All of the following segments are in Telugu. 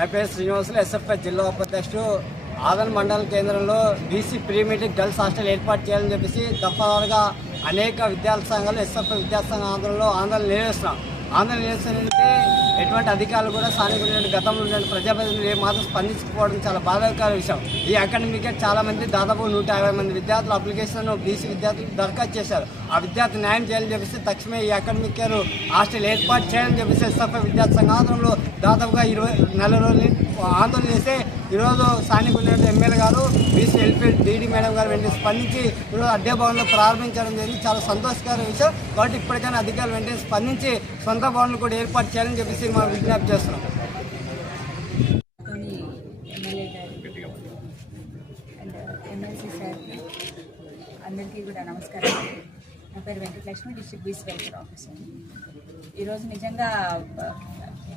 నా పేరు శ్రీనివాసులు ఎస్ఎఫ్ఐ జిల్లా ఉపాధ్యక్షుడు. ఆదన్ మండల కేంద్రంలో BC pre matric girls hostel ఏర్పాటు చేయాలని చెప్పేసి దఫాలుగా అనేక విద్యార్థి సంఘాలు ఎస్ఎఫ్ఐ విద్యార్థి సంఘ ఆందోళనలో ఆందోళన నిర్వహిస్తున్నాం ఆందోళన నిలవేస్తుంటే ఎటువంటి అధికారులు కూడా స్థానికులు గతంలో ఉన్న ప్రజాప్రతినిధులు ఏ మాత్రం స్పందించకపోవడం చాలా బాధాకర విషయం. ఈ అకాడమిక్ చాలా మంది దాదాపు నూట యాభై మంది విద్యార్థులు అప్లికేషన్ బీసీ విద్యార్థులు దరఖాస్తు చేశారు. ఆ విద్యార్థి న్యాయం చేయాలని చెప్పేసి తక్షణమే ఈ అకాడమిక్ ఇయర్ హాస్టల్ ఏర్పాటు చేయాలని చెప్పేసి ఎస్ఎఫ్ఐ విద్యార్థి సంఘ ఆందోళనలో దాదాపుగా ఇరవై నెల రోజులు ఆందోళన చేస్తే ఈరోజు స్థానిక ఎమ్మెల్యే గారు బీసీ ఎల్పీ డీడీ మేడం గారు వెంటనే స్పందించి ఈరోజు అడ్డే భవన్లో ప్రారంభించడం జరిగింది. చాలా సంతోషకర విషయం. కాబట్టి ఇప్పటికైనా అధికారులు వెంటనే స్పందించి సొంత భవన్లు కూడా ఏర్పాటు చేయాలని చెప్పేసి మనం విజ్ఞప్తి చేస్తున్నాం. ఎమ్మెల్సీ సార్ అందరికీ కూడా నమస్కారం. నా పేరు Venkatalakshmi district BC welfare officer. ఈరోజు నిజంగా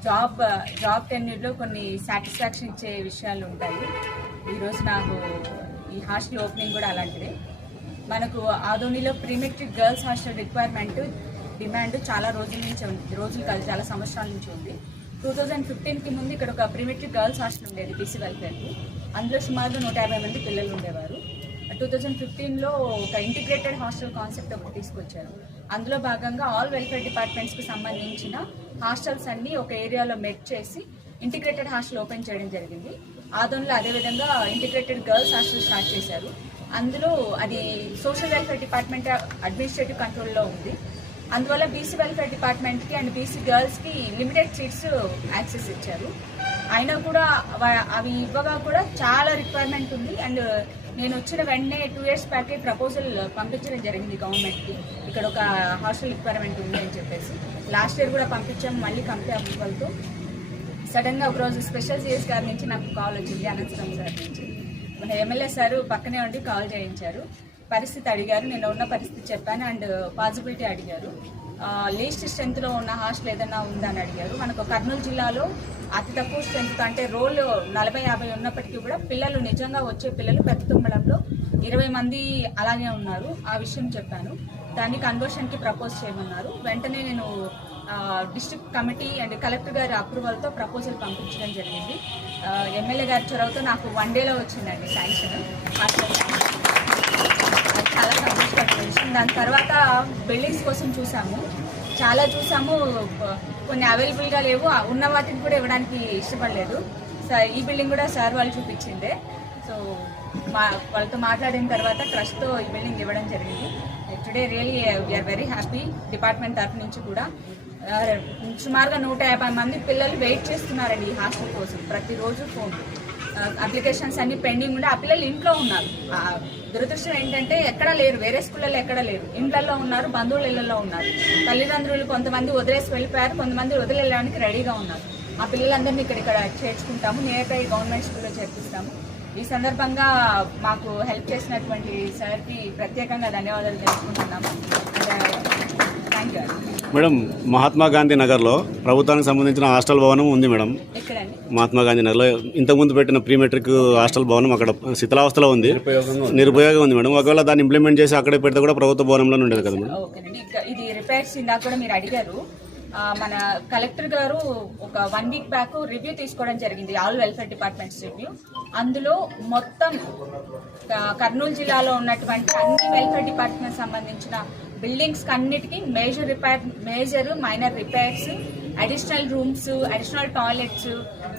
జాబ్ జాబ్ టెన్యూర్లో కొన్ని సాటిస్ఫాక్షన్ ఇచ్చే విషయాలు ఉంటాయి. ఈరోజు నాకు ఈ హాస్టల్ ఓపెనింగ్ కూడా అలాంటిదే. మనకు ఆదోనిలో pre matric girls hostel requirement demand చాలా రోజుల నుంచి ఉంది రోజులు కాదు చాలా సంవత్సరాల నుంచి ఉంది. టూ థౌజండ్ ఫిఫ్టీన్కి ముందు ఇక్కడ ఒక ప్రీమెట్రిక్ గర్ల్స్ హాస్టల్ ఉండేది బీసీ వెల్ఫేర్కి. అందులో సుమారు నూట యాభై మంది పిల్లలు ఉండేవారు. టూ థౌజండ్ ఫిఫ్టీన్లో ఒక ఇంటిగ్రేటెడ్ హాస్టల్ కాన్సెప్ట్ ఒకటి తీసుకొచ్చారు. అందులో భాగంగా ఆల్ వెల్ఫేర్ డిపార్ట్మెంట్స్కి సంబంధించిన హాస్టల్స్ అన్నీ ఒక ఏరియాలో మెట్ చేసి ఇంటిగ్రేటెడ్ హాస్టల్ ఓపెన్ చేయడం జరిగింది. ఆదోన్లో అదేవిధంగా ఇంటిగ్రేటెడ్ గర్ల్స్ హాస్టల్ స్టార్ట్ చేశారు. అందులో అది సోషల్ వెల్ఫేర్ డిపార్ట్మెంట్ అడ్మినిస్ట్రేటివ్ కంట్రోల్లో ఉంది. అందువల్ల బీసీ వెల్ఫేర్ డిపార్ట్మెంట్కి అండ్ బీసీ గర్ల్స్కి లిమిటెడ్ సీట్స్ యాక్సెస్ ఇచ్చారు. అయినా కూడా అవి ఇవ్వగా కూడా చాలా రిక్వైర్మెంట్ ఉంది. అండ్ నేను వచ్చిన వెంటనే టూ ఇయర్స్ బ్యాకే ప్రపోజల్ పంపించడం జరిగింది గవర్నమెంట్కి ఇక్కడ ఒక హాస్టల్ రిక్వైర్మెంట్ ఉంది అని చెప్పేసి. లాస్ట్ ఇయర్ కూడా పంపించాము మళ్ళీ కంపెనీ అప్రూవల్తో సడన్గా ఒకరోజు స్పెషల్ సిఎస్ గారి నుంచి నాకు కాల్ వచ్చింది అనంతరం సార్ నుంచి మన ఎమ్మెల్యే సార్ పక్కనే ఉండి కాల్ చేయించారు. పరిస్థితి అడిగారు నేను ఉన్న పరిస్థితి చెప్పాను అండ్ పాజిబిలిటీ అడిగారు. లీస్ట్ స్ట్రెంత్లో ఉన్న హాస్టల్ ఏదైనా ఉందని అడిగారు. మనకు కర్నూలు జిల్లాలో అతి తక్కువ స్ట్రెంత్ అంటే రోల్ నలభై యాభై ఉన్నప్పటికీ కూడా పిల్లలు నిజంగా వచ్చే పిల్లలు పెద్ద తుమ్మడంలో ఇరవై మంది అలాగే ఉన్నారు. ఆ విషయం చెప్పాను. దాన్ని కన్వర్షన్కి ప్రపోజ్ చేయమన్నారు. వెంటనే నేను డిస్ట్రిక్ట్ కమిటీ అండ్ కలెక్టర్ గారి అప్రూవల్తో ప్రపోజల్ పంపించడం జరిగింది. ఎమ్మెల్యే గారి చొరవతో నాకు వన్ డేలో వచ్చిందండి శాంక్షన్ దాని తర్వాత బిల్డింగ్స్ కోసం చూసాము. చాలా చూసాము. కొన్ని అవైలబుల్గా లేవు. ఉన్న వాటిని కూడా ఇవ్వడానికి ఇష్టపడలేదు. సార్ ఈ బిల్డింగ్ కూడా సార్ వాళ్ళు చూపించిందే. సో మా వాళ్ళతో మాట్లాడిన తర్వాత ట్రస్ట్తో ఈ బిల్డింగ్ ఇవ్వడం జరిగింది. Today really we are very happy department తరఫు నుంచి కూడా uh, సుమారుగా నూట యాభై మంది పిల్లలు వెయిట్ చేస్తున్నారండి ఈ హాస్టల్ కోసం. ప్రతిరోజు ఫోన్. అప్లికేషన్స్ అన్ని పెండింగ్ ఉండే ఆ పిల్లలు ఇంట్లో ఉన్నారు. ఆ దురదృష్టం ఏంటంటే ఎక్కడ లేరు వేరే స్కూళ్ళలో ఎక్కడ లేరు. ఇండ్లలో ఉన్నారు బంధువుల ఇళ్ళలో ఉన్నారు. తల్లిదండ్రులు కొంతమంది వదిలేసి వెళ్ళిపోయారు కొంతమంది వదిలేయడానికి రెడీగా ఉన్నారు. ఆ పిల్లలందరినీ ఇక్కడ ఇక్కడ చేర్చుకుంటాము నేరుగా ఈ గవర్నమెంట్ స్కూల్లో చేర్పిస్తాము. ఈ సందర్భంగా మాకు హెల్ప్ చేసినటువంటి సార్కి ప్రత్యేకంగా ధన్యవాదాలు తెలుసుకుంటున్నాము మేడం మహాత్మా గాంధీ నగర్లో ప్రభుత్వానికి సంబంధించిన హాస్టల్ భవనం ఉంది మేడం. మహాత్మా గాంధీ నగర్లో ఇంతకుముందు పెట్టిన ప్రీ మెట్రిక్ హాస్టల్ భవనం అక్కడ శిథిలావస్థలో ఉంది. నిరుపయోగంగా ఉంది. మేడం. ఒకవేళ దాన్ని ఇంప్లిమెంట్ చేసి అక్కడే పెడితే కూడా ప్రభుత్వ భవనంలోనే ఉండేది కదా మేడం. ఓకేనండి ఇక ఇది రిపేర్స్ ఇందాక కూడా మీరు అడిగారు. మన కలెక్టర్ గారు ఒక వన్ వీక్ బ్యాక్ రివ్యూ తీసుకోవడం జరిగింది ఆల్ వెల్ఫేర్ డిపార్ట్మెంట్స్ రివ్యూ. అందులో మొత్తం కర్నూలు జిల్లాలో ఉన్నటువంటి అన్ని వెల్ఫేర్ డిపార్ట్మెంట్ సంబంధించిన బిల్డింగ్స్ అన్నిటికీ major repair major minor repairs additional rooms additional toilets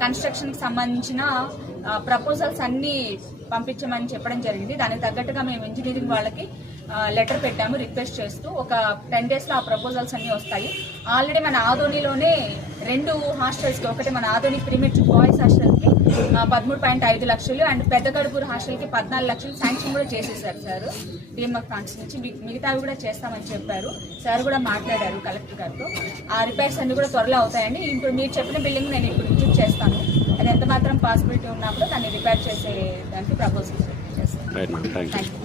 కన్స్ట్రక్షన్కి సంబంధించిన ప్రపోజల్స్ అన్నీ పంపించమని చెప్పడం జరిగింది. దానికి తగ్గట్టుగా మేము ఇంజనీరింగ్ వాళ్ళకి లెటర్ పెట్టాము రిక్వెస్ట్ చేస్తూ. ఒక టెన్ డేస్లో ఆ ప్రపోజల్స్ అన్నీ వస్తాయి. ఆల్రెడీ మన ఆదోనిలోనే రెండు హాస్టల్స్కి ఒకటి మన Adoni pre matric boys hostel పదమూడు పాయింట్ ఐదు లక్షలు అండ్ పెద్ద గడుపూరు హాస్టల్కి పద్నాలుగు లక్షలు శాంక్షన్ కూడా చేసేసారు సార్. డిఎంఎఫ్ ఫండ్స్ నుంచి మిగతావి కూడా చేస్తామని చెప్పారు. సార్ కూడా మాట్లాడారు కలెక్టర్ గారితో. ఆ రిపేర్స్ అన్ని కూడా త్వరలో అవుతాయండి. ఇప్పుడు మీరు చెప్పిన బిల్డింగ్ నేను ఇప్పుడు విజిట్ చేస్తాను. అది ఎంత మాత్రం పాసిబిలిటీ ఉన్నప్పుడు దాన్ని రిపేర్ చేసే దానికి ప్రపోజల్ చేస్తాను. Thank you